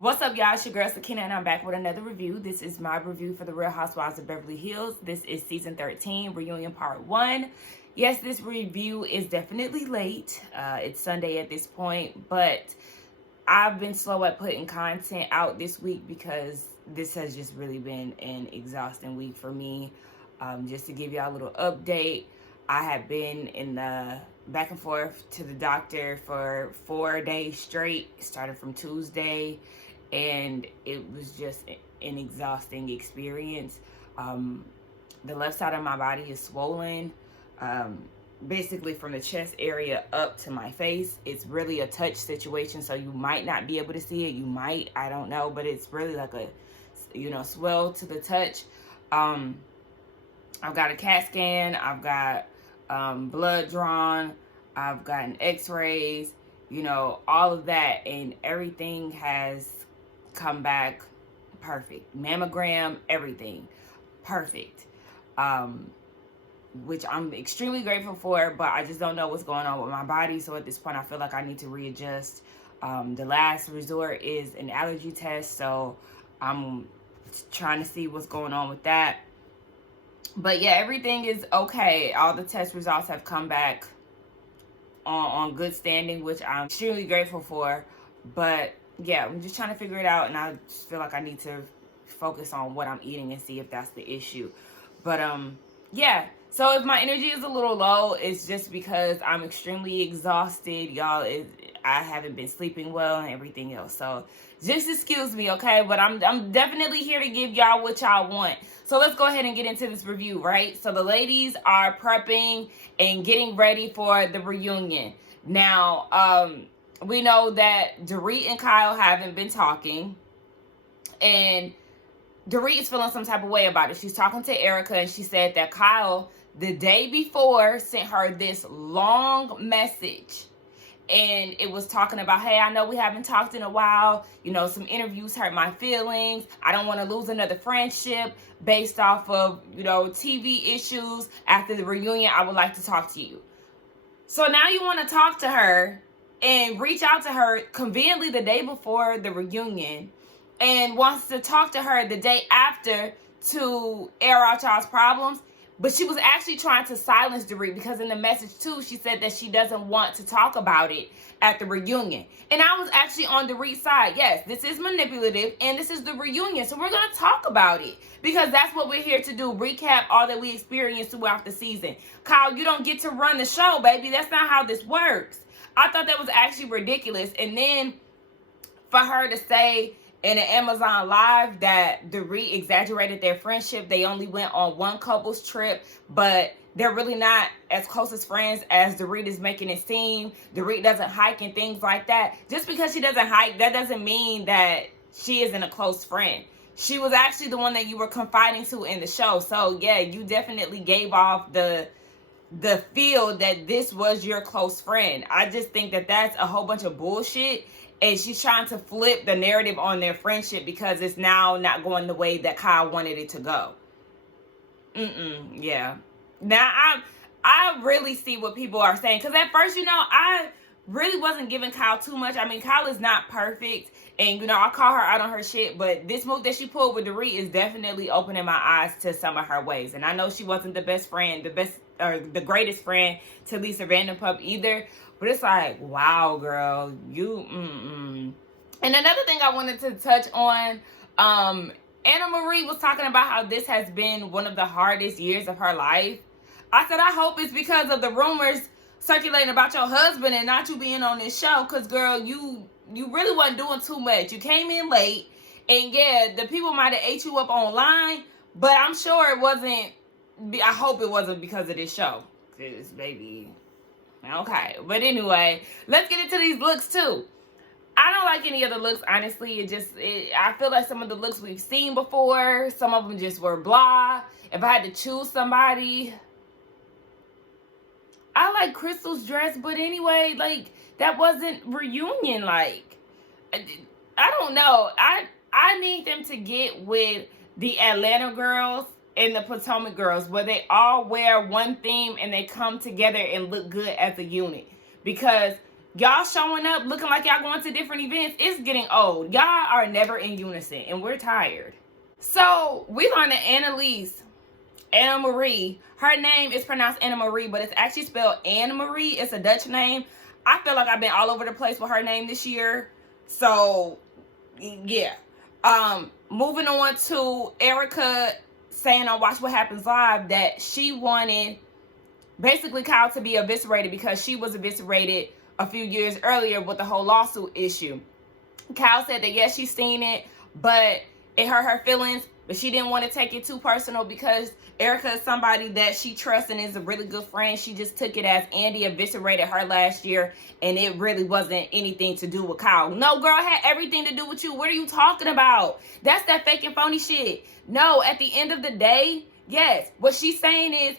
What's up, y'all? It's your girl Sakina, and I'm back with another review. This is my review for the Real Housewives of Beverly Hills. This is season 13, reunion part 1. Yes, this review is definitely late. It's Sunday at this point, but I've been slow at putting content out this week because this has just really been an exhausting week for me. Just to give y'all a little update, I have been in the back and forth to the doctor for 4 days straight, starting from Tuesday, and it was just an exhausting experience. The left side of my body is swollen, basically from the chest area up to my face. It's really a touch situation, so you might not be able to see it. You might, I don't know, but it's really like a, swell to the touch. I've got a CAT scan. I've got blood drawn. I've gotten x-rays, all of that, and everything has come back perfect. Mammogram, everything perfect, which I'm extremely grateful for, but I just don't know what's going on with my body. So at this point, I feel like I need to readjust. The last resort is an allergy test, so I'm trying to see what's going on with that. But yeah, everything is okay. All the test results have come back on good standing, which I'm extremely grateful for. But yeah, I'm just trying to figure it out, and I just feel like I need to focus on what I'm eating and see if that's the issue. But yeah, so if my energy is a little low, it's just because I'm extremely exhausted, y'all. I haven't been sleeping well and everything else, so just excuse me, okay? But I'm definitely here to give y'all what y'all want. So let's go ahead and get into this review, right? So the ladies are prepping and getting ready for the reunion. Now, we know that Dorit and Kyle haven't been talking, and Dorit is feeling some type of way about it. She's talking to Erica, and she said that Kyle, the day before, sent her this long message. And it was talking about, hey, I know we haven't talked in a while. Some interviews hurt my feelings. I don't want to lose another friendship based off of, TV issues. After the reunion, I would like to talk to you. So now you want to talk to her and reach out to her conveniently the day before the reunion, and wants to talk to her the day after to air out y'all's problems. But she was actually trying to silence Dorit, because in the message too, she said that she doesn't want to talk about it at the reunion. And I was actually on Dorit's side. Yes, this is manipulative, and this is the reunion, so we're going to talk about it, because that's what we're here to do, recap all that we experienced throughout the season. Kyle, you don't get to run the show, baby. That's not how this works. I thought that was actually ridiculous. And then for her to say in an Amazon Live that Dorit exaggerated their friendship. They only went on one couple's trip, but they're really not as close as friends as Dorit is making it seem. Dorit doesn't hike and things like that. Just because she doesn't hike, that doesn't mean that she isn't a close friend. She was actually the one that you were confiding to in the show. So yeah, you definitely gave off the feel that this was your close friend. I just think that that's a whole bunch of bullshit. And she's trying to flip the narrative on their friendship because it's now not going the way that Kyle wanted it to go. Yeah. Now, I really see what people are saying. Because at first, I really wasn't giving Kyle too much. I mean, Kyle is not perfect. And, I call her out on her shit. But this move that she pulled with Dorit is definitely opening my eyes to some of her ways. And I know she wasn't the best friend, the greatest friend to Lisa Vanderpump either. But it's like, wow, girl, you, And another thing I wanted to touch on, Anna Marie was talking about how this has been one of the hardest years of her life. I said, I hope it's because of the rumors circulating about your husband and not you being on this show. Because, girl, you really wasn't doing too much. You came in late, and yeah, the people might have ate you up online, but I'm sure it wasn't, I hope it wasn't because of this show. Because, baby, okay. But anyway, let's get into these looks, too. I don't like any of the looks, honestly. I feel like some of the looks we've seen before, some of them just were blah. If I had to choose somebody, I like Crystal's dress, but anyway, like, that wasn't reunion-like. I don't know. I need them to get with the Atlanta girls and the Potomac girls, where they all wear one theme and they come together and look good as a unit. Because Y'all showing up looking like y'all going to different events. It's getting old. Y'all are never in unison, and we're tired. So we learned that Anna Marie, her name is pronounced Anna Marie, but it's actually spelled Anna Marie. It's a Dutch name. I feel like I've been all over the place with her name this year. So, yeah. Moving on to Erica saying on Watch What Happens Live that she wanted basically Kyle to be eviscerated because she was eviscerated a few years earlier with the whole lawsuit issue. Kyle said that yes, she's seen it, but it hurt her feelings, but she didn't want to take it too personal because Erica is somebody that she trusts and is a really good friend. She just took it as Andy eviscerated her last year, and it really wasn't anything to do with Kyle. No, girl, it had everything to do with you. What are you talking about? That's that fake and phony shit. No, at the end of the day, yes, what she's saying is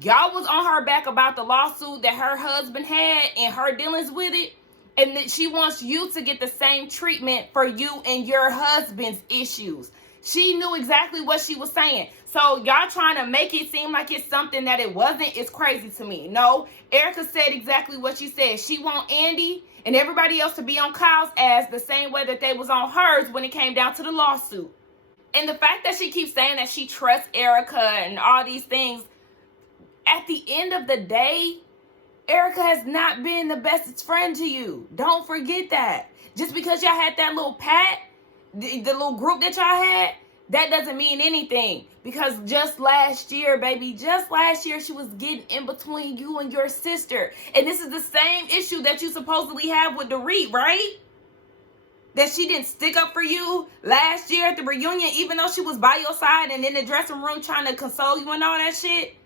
y'all was on her back about the lawsuit that her husband had and her dealings with it, and that she wants you to get the same treatment for you and your husband's issues. She knew exactly what she was saying. So y'all trying to make it seem like it's something that it wasn't, it's crazy to me. No, Erica said exactly what she said. She want Andy and everybody else to be on Kyle's ass the same way that they was on hers when it came down to the lawsuit. And the fact that she keeps saying that she trusts Erica and all these things, at the end of the day, Erica has not been the bestest friend to you. Don't forget that. Just because y'all had that little pat, the little group that y'all had, that doesn't mean anything. Because just last year, baby, just last year, she was getting in between you and your sister. And this is the same issue that you supposedly have with Dorit, right? That she didn't stick up for you last year at the reunion, even though she was by your side and in the dressing room trying to console you and all that shit.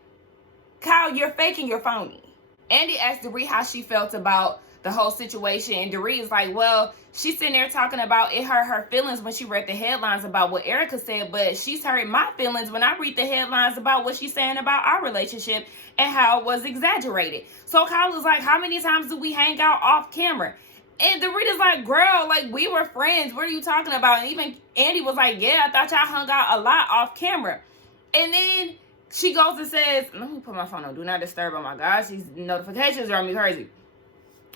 Kyle, you're faking, you're phony. Andy asked Dorit how she felt about the whole situation, and Dorit is like, well, she's sitting there talking about it hurt her feelings when she read the headlines about what Erica said, but she's hurt my feelings when I read the headlines about what she's saying about our relationship and how it was exaggerated. So Kyle is like, how many times do we hang out off camera? And Dorit is like, girl, like, we were friends. What are you talking about? And even Andy was like, yeah, I thought y'all hung out a lot off camera. And then she goes and says, let me put my phone on Do Not Disturb. Oh my gosh, these notifications are me crazy.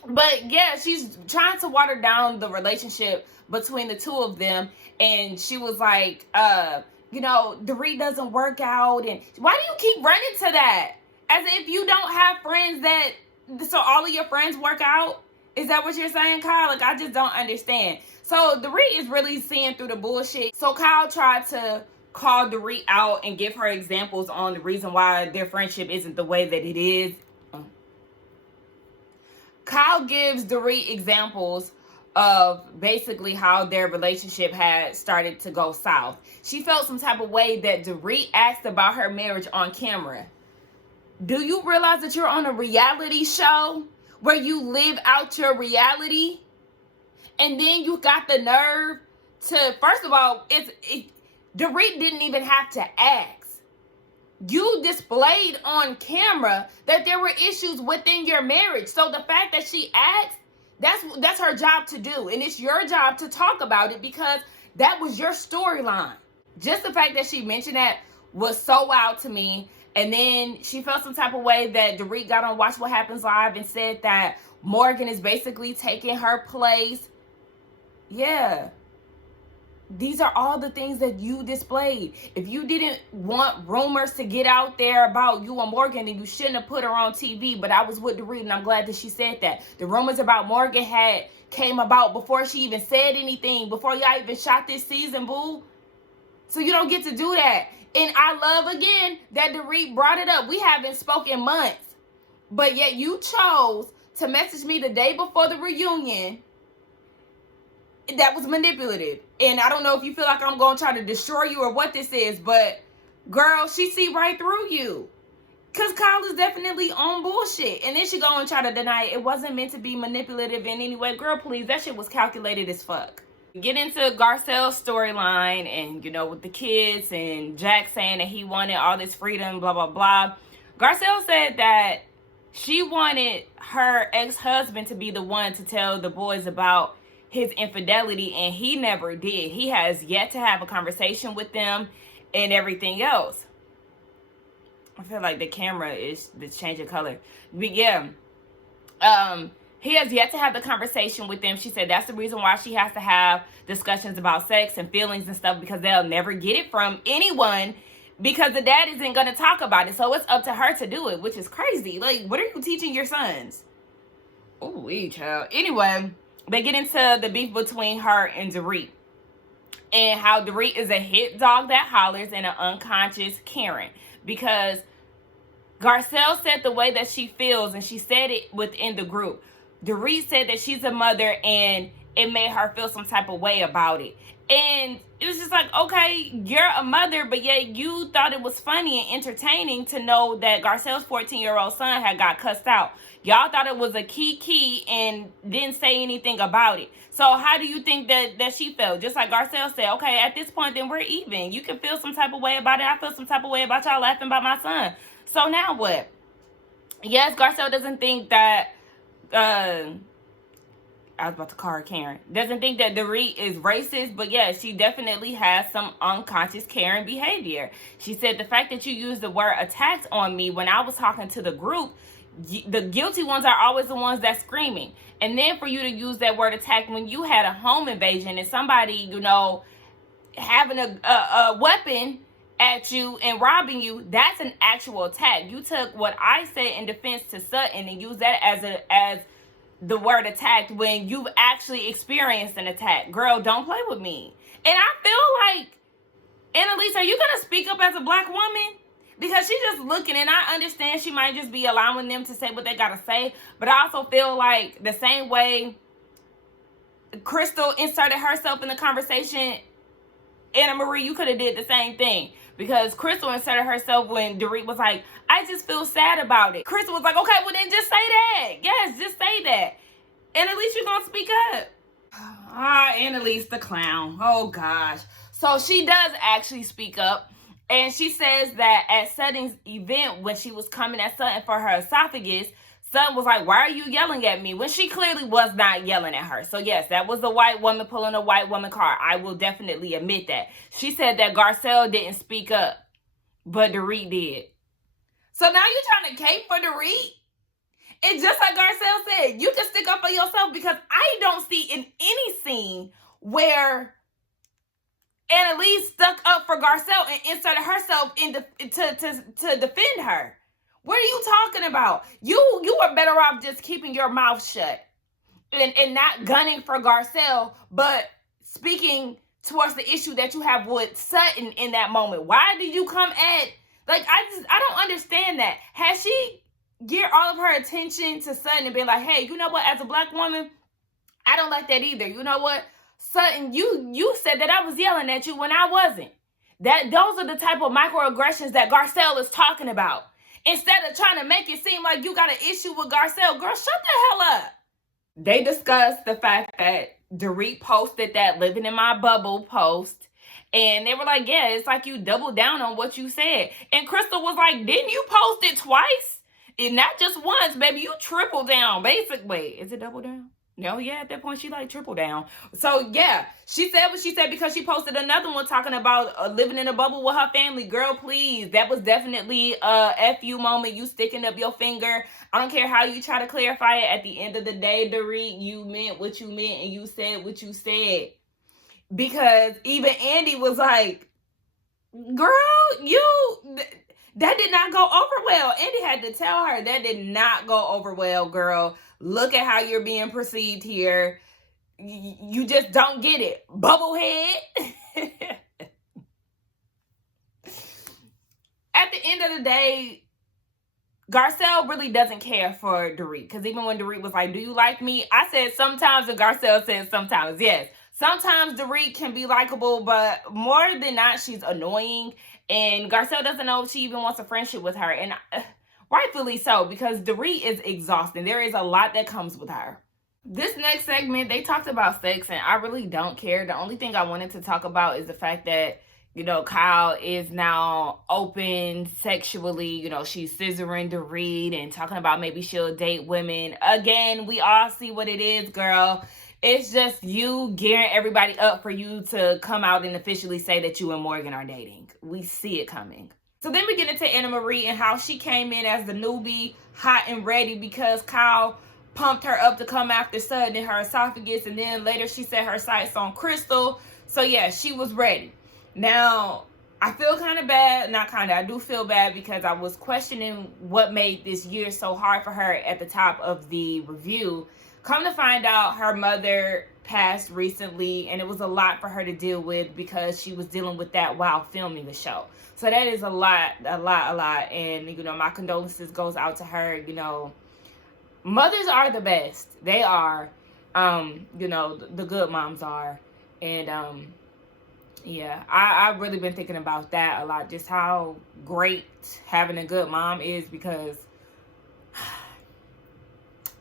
But yeah, she's trying to water down the relationship between the two of them. And she was like, Dorit doesn't work out. And why do you keep running to that? As if you don't have friends so all of your friends work out? Is that what you're saying, Kyle? Like, I just don't understand. So Dorit is really seeing through the bullshit. So Kyle tried to call Dorit out and give her examples on the reason why their friendship isn't the way that it is. Kyle gives Dorit examples of basically how their relationship had started to go south. She felt some type of way that Dorit asked about her marriage on camera. Do you realize that you're on a reality show where you live out your reality? And then you got the nerve to, first of all, Dorit didn't even have to ask. You displayed on camera that there were issues within your marriage. So the fact that she asked, that's her job to do. And it's your job to talk about it because that was your storyline. Just the fact that she mentioned that was so wild to me. And then she felt some type of way that Dorit got on Watch What Happens Live and said that Morgan is basically taking her place. Yeah. These are all the things that you displayed. If you didn't want rumors to get out there about you and Morgan, then you shouldn't have put her on TV. But I was with Dorit, and I'm glad that she said that. The rumors about Morgan came about before she even said anything, before y'all even shot this season, boo. So you don't get to do that. And I love, again, that Dorit brought it up. We haven't spoken months. But yet you chose to message me the day before the reunion. That was manipulative. And I don't know if you feel like I'm going to try to destroy you or what this is, but girl, she see right through you. Because Kyle is definitely on bullshit. And then she go and try to deny it. It wasn't meant to be manipulative in any way. Girl, please, that shit was calculated as fuck. Get into Garcelle's storyline and, with the kids and Jack saying that he wanted all this freedom, blah, blah, blah. Garcelle said that she wanted her ex-husband to be the one to tell the boys about his infidelity, and he never did. He has yet to have a conversation with them and everything else. I feel like the camera is changing color. But yeah, He has yet to have the conversation with them. She said that's the reason why she has to have discussions about sex and feelings and stuff, because they'll never get it from anyone, because the dad isn't going to talk about it. So it's up to her to do it, which is crazy. Like, what are you teaching your sons? Ooh, child. Anyway, they get into the beef between her and Dorit, and how Dorit is a hit dog that hollers and an unconscious Karen, because Garcelle said the way that she feels, and she said it within the group. Dorit said that she's a mother and it made her feel some type of way about it. And it was just like, okay, you're a mother, but yet you thought it was funny and entertaining to know that Garcelle's 14-year-old son had got cussed out. Y'all thought it was a key and didn't say anything about it. So how do you think that she felt? Just like Garcelle said, okay, at this point, then we're even. You can feel some type of way about it. I feel some type of way about y'all laughing about my son. So now what? Yes, Garcelle doesn't think that, I was about to call her Karen, doesn't think that Dorit is racist, but yeah, she definitely has some unconscious Karen behavior. She said the fact that you used the word attacked on me when I was talking to the group, the guilty ones are always the ones that's screaming. And then for you to use that word attack when you had a home invasion and somebody, having a weapon at you and robbing you, that's an actual attack. You took what I said in defense to Sutton and used that as the word attack when you've actually experienced an attack. Girl, don't play with me. And I feel like, Annalise, are you going to speak up as a black woman? Because she's just looking, and I understand she might just be allowing them to say what they got to say, but I also feel like the same way Crystal inserted herself in the conversation, Anna Marie, you could have did the same thing. Because Crystal inserted herself when Dorit was like, I just feel sad about it. Crystal was like, okay, well then just say that. Yes, just say that. And at least you're going to speak up. Annalise the clown. Oh, gosh. So she does actually speak up. And she says that at Sutton's event, when she was coming at Sutton for her esophagus, Sutton was like, why are you yelling at me? When she clearly was not yelling at her. So yes, that was a white woman pulling a white woman car. I will definitely admit that. She said that Garcelle didn't speak up, but Dorit did. So now you're trying to cape for Dorit? And just like Garcelle said, you can stick up for yourself, because I don't see in any scene where Annalise stuck up for Garcelle and inserted herself to defend her. What are you talking about? You are better off just keeping your mouth shut and not gunning for Garcelle, but speaking towards the issue that you have with Sutton in that moment. Why did you come at, I don't understand that. Has she geared all of her attention to Sutton and been like, hey, you know what, as a black woman, I don't like that either. You know what, Sutton, you said that I was yelling at you when I wasn't. Those are the type of microaggressions that Garcelle is talking about. Instead of trying to make it seem like you got an issue with Garcelle, girl, shut the hell up. They discussed the fact that Dorit posted that living in my bubble post. And they were like, yeah, it's like you doubled down on what you said. And Crystal was like, didn't you post it twice? And not just once, baby, you triple down, basically. Wait, is it double down? No, yeah, at that point, she triple down. So, yeah, she said what she said because she posted another one talking about living in a bubble with her family. Girl, please. That was definitely a FU moment. You sticking up your finger. I don't care how you try to clarify it. At the end of the day, Dorit, you meant what you meant and you said what you said. Because even Andy was like, girl, that did not go over well. Andy had to tell her that did not go over well, girl. Look at how you're being perceived here. You just don't get it. Bubblehead. At the end of the day, Garcelle really doesn't care for Dorit. Because even when Dorit was like, do you like me? I said sometimes, and Garcelle said sometimes. Yes. Sometimes Dorit can be likable, but more than not, she's annoying. And Garcelle doesn't know if she even wants a friendship with her. And rightfully so, because Dorit is exhausting. There is a lot that comes with her. This next segment, they talked about sex, and I really don't care. The only thing I wanted to talk about is the fact that, Kyle is now open sexually. She's scissoring Dorit and talking about maybe she'll date women. Again, we all see what it is, girl. It's just you gearing everybody up for you to come out and officially say that you and Morgan are dating. We see it coming. So then we get into Anna Marie and how she came in as the newbie, hot and ready, because Kyle pumped her up to come after Sutton in her esophagus, and then later she set her sights on Crystal. So yeah, she was ready. Now, I feel kind of bad, not kind of, I do feel bad because I was questioning what made this year so hard for her at the top of the review. Come to find out, her mother passed recently, and it was a lot for her to deal with because she was dealing with that while filming the show. So that is a lot, and, you know, my condolences goes out to her. You know, mothers are the best. They are, you know, the good moms are. And, yeah, I've really been thinking about that a lot, just how great having a good mom is, because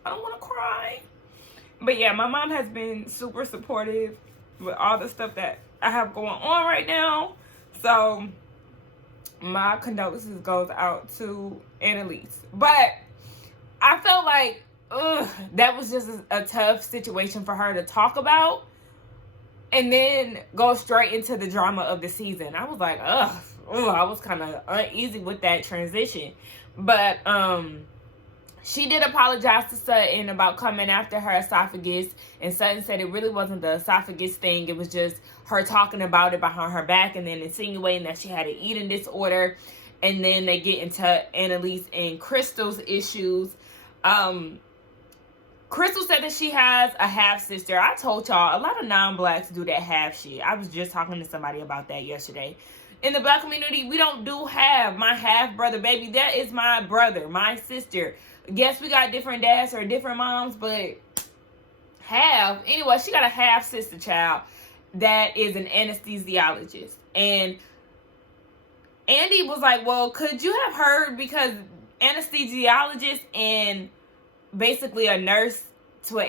I don't want to cry. But yeah, my mom has been super supportive with all the stuff that I have going on right now. So my condolences goes out to Annalise. But I felt like, that was just a tough situation for her to talk about. And then go straight into the drama of the season. I was like, I was kind of uneasy with that transition. But she did apologize to Sutton about coming after her esophagus. And Sutton said it really wasn't the esophagus thing. It was just her talking about it behind her back and then insinuating that she had an eating disorder. And then they get into Annalise and Crystal's issues. Crystal said that she has a half-sister. I told y'all, a lot of non-blacks do that half shit. I was just talking to somebody about that yesterday. In the black community, we don't do half. My half-brother, baby, that is my brother, my sister. Yes, we got different dads or different moms, but half. Anyway, she got a half-sister child that is an anesthesiologist. And Andy was like, well, could you have heard, because anesthesiologist and basically a nurse to an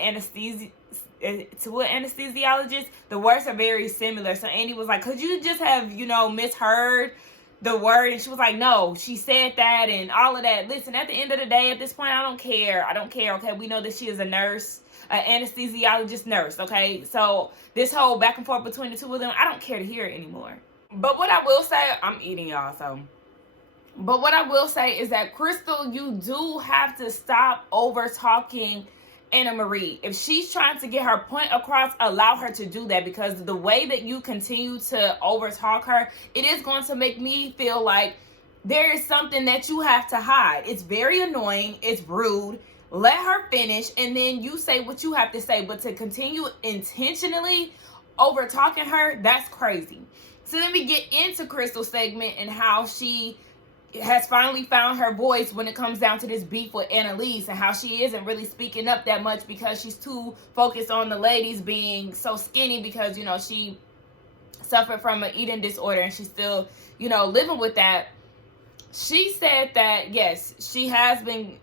anesthesiologist, the words are very similar. So Andy was like, could you just have, you know, misheard the word? And she was like, no, she said that and all of that. Listen, at the end of the day, at this point, I don't care. Okay, we know that she is a nurse, an anesthesiologist nurse, okay? So this whole back and forth between the two of them, I don't care to hear it anymore. But what I will say, I'm eating, y'all, so... But what I will say is that, Crystal, you do have to stop over-talking Anna Marie. If she's trying to get her point across, allow her to do that, because the way that you continue to over-talk her, it is going to make me feel like there is something that you have to hide. It's very annoying. It's rude. Let her finish, and then you say what you have to say. But to continue intentionally over-talking her, that's crazy. So then we get into Crystal's segment and how she has finally found her voice when it comes down to this beef with Annalise, and how she isn't really speaking up that much because she's too focused on the ladies being so skinny, because, you know, she suffered from an eating disorder and she's still, you know, living with that. She said that, yes, she has been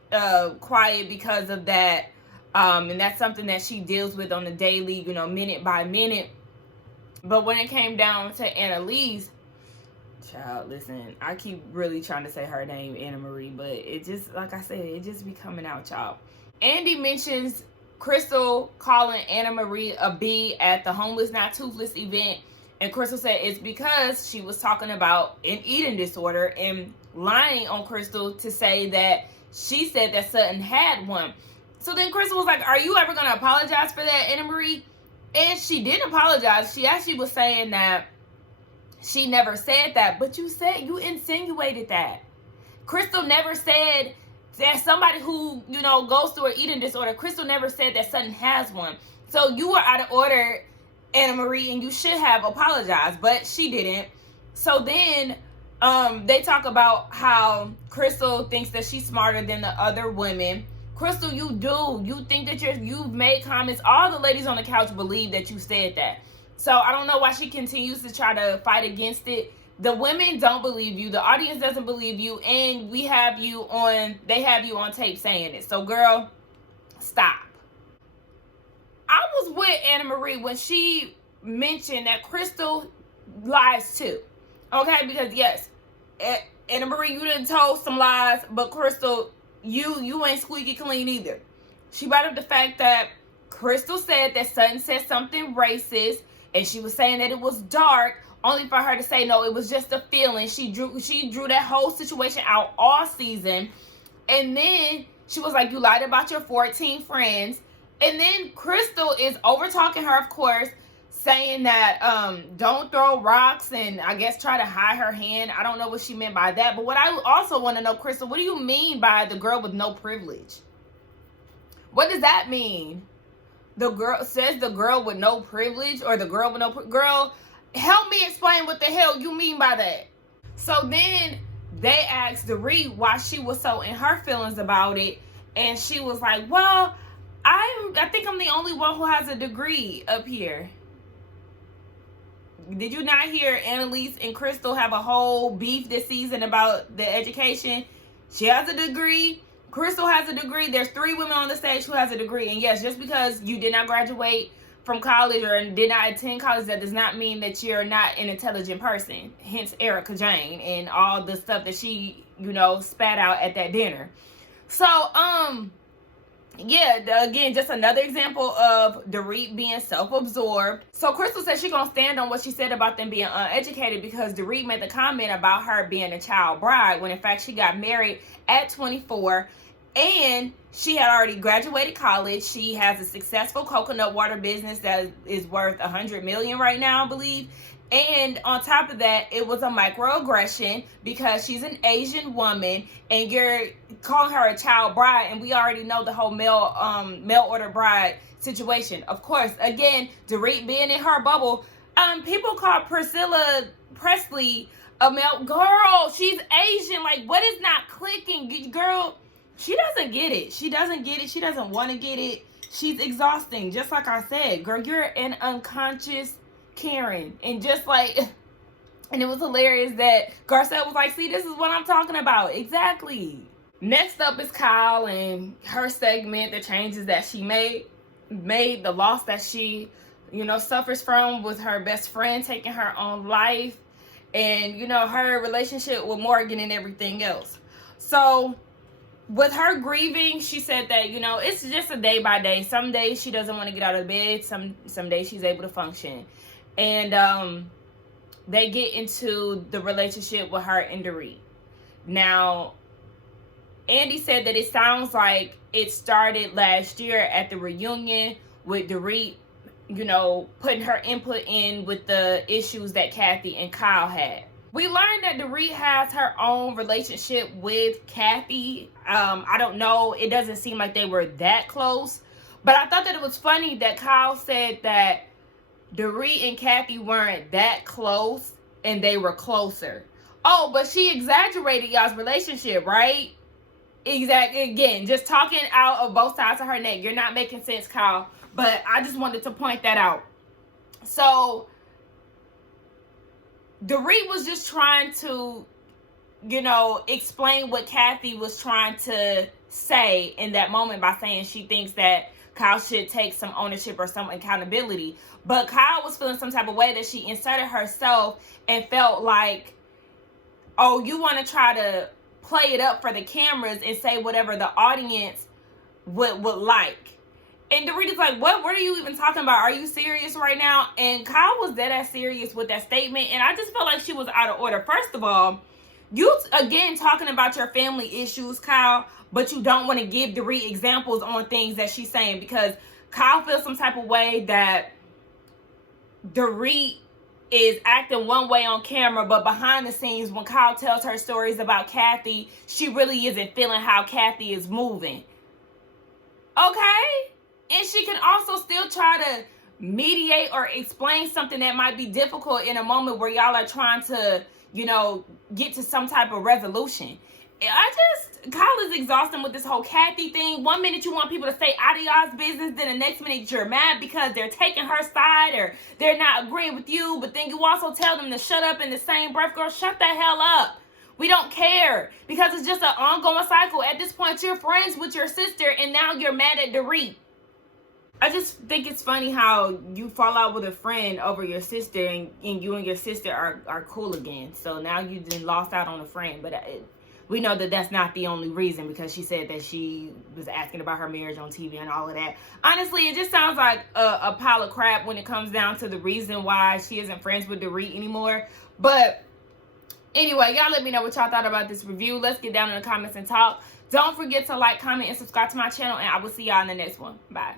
quiet because of that, and that's something that she deals with on a daily, you know, minute by minute. But when it came down to Annalise, child, listen, I keep really trying to say her name, Anna Marie, but it just, like I said, it just be coming out, y'all. Andy mentions Crystal calling Anna Marie a B at the Homeless Not Toothless event, and Crystal said it's because she was talking about an eating disorder and lying on Crystal to say that she said that Sutton had one. So then Crystal was like, are you ever going to apologize for that, Anna Marie? And she did apologize. She actually was saying that she never said that, but you insinuated that. Crystal never said that somebody who, you know, goes through an eating disorder, Crystal never said that Sutton has one. So you were out of order, Anna Marie, and you should have apologized, but she didn't. So then they talk about how Crystal thinks that she's smarter than the other women. Crystal, you do. You think that you've made comments. All the ladies on the couch believe that you said that. So I don't know why she continues to try to fight against it. The women don't believe you. The audience doesn't believe you. And they have you on tape saying it. So girl, stop. I was with Anna Marie when she mentioned that Crystal lies too. Okay, because yes, Anna Marie, you done told some lies, but Crystal, you ain't squeaky clean either. She brought up the fact that Crystal said that Sutton said something racist, and she was saying that it was dark, only for her to say, no, it was just a feeling. She drew that whole situation out all season. And then She was like, you lied about your 14 friends. And then Crystal is over talking her, of course, saying that don't throw rocks and I guess try to hide her hand. I don't know what she meant by that. But what I also want to know, Crystal, what do you mean by the girl with no privilege? What does that mean? The girl says the girl with no privilege, or the girl with no girl, help me explain what the hell you mean by that. So then they asked Dorit why she was so in her feelings about it, and she was like, well, I think I'm the only one who has a degree up here. Did you not hear Annalise and Crystal have a whole beef this season about the education? She has a degree. Crystal has a degree. There's 3 women on the stage who has a degree. And yes, just because you did not graduate from college or did not attend college, that does not mean that you're not an intelligent person. Hence Erica Jane and all the stuff that she, spat out at that dinner. So, yeah, again, just another example of Dorit being self-absorbed. So Crystal said she's gonna stand on what she said about them being uneducated, because Dorit made the comment about her being a child bride, when in fact she got married at 24 and she had already graduated college. She has a successful coconut water business that is worth $100 million right now, I believe. And on top of that, it was a microaggression because she's an Asian woman and you're calling her a child bride, and we already know the whole mail order bride situation. Of course, again, Dorit being in her bubble, people call Priscilla Presley a male girl. She's Asian. Like, what is not clicking? Girl, she doesn't get it. She doesn't get it. She doesn't want to get it. She's exhausting. Just like I said, girl, you're an unconscious Karen. And just like, and it was hilarious that Garcelle was like, see, this is what I'm talking about. Exactly. Next up is Kyle and her segment, the changes that she made, the loss that she, suffers from with her best friend taking her own life, and, her relationship with Morgan and everything else. So with her grieving, she said that, it's just a day by day. Some days she doesn't want to get out of bed. Some days she's able to function. And they get into the relationship with her and Dorit. Now, Andy said that it sounds like it started last year at the reunion with Dorit, putting her input in with the issues that Kathy and Kyle had. We learned that Dorit has her own relationship with Kathy. I don't know. It doesn't seem like they were that close. But I thought that it was funny that Kyle said that Dorit and Kathy weren't that close and they were closer. Oh, but she exaggerated y'all's relationship, right? Exactly. Again, just talking out of both sides of her neck. You're not making sense, Kyle. But I just wanted to point that out. So Dorit was just trying to, explain what Kathy was trying to say in that moment by saying she thinks that Kyle should take some ownership or some accountability. But Kyle was feeling some type of way that she inserted herself and felt like, oh, you want to try to play it up for the cameras and say whatever the audience would like. And Dorit is like, what are you even talking about? Are you serious right now? And Kyle was dead ass serious with that statement. And I just felt like she was out of order. First of all, you, again, talking about your family issues, Kyle, but you don't want to give Dorit examples on things that she's saying, because Kyle feels some type of way that Dorit is acting one way on camera, but behind the scenes, when Kyle tells her stories about Kathy, she really isn't feeling how Kathy is moving. Okay? And she can also still try to mediate or explain something that might be difficult in a moment where y'all are trying to, get to some type of resolution. Kyle is exhausting with this whole Kathy thing. One minute you want people to stay out of y'all's business, then the next minute you're mad because they're taking her side or they're not agreeing with you, but then you also tell them to shut up in the same breath. Girl, shut the hell up. We don't care, because it's just an ongoing cycle. At this point, you're friends with your sister and now you're mad at Dorit. I just think it's funny how you fall out with a friend over your sister and you and your sister are cool again. So now you then lost out on a friend. But we know that that's not the only reason, because she said that she was asking about her marriage on TV and all of that. Honestly, it just sounds like a pile of crap when it comes down to the reason why she isn't friends with Dorit anymore. But anyway, y'all let me know what y'all thought about this review. Let's get down in the comments and talk. Don't forget to like, comment, and subscribe to my channel, and I will see y'all in the next one. Bye.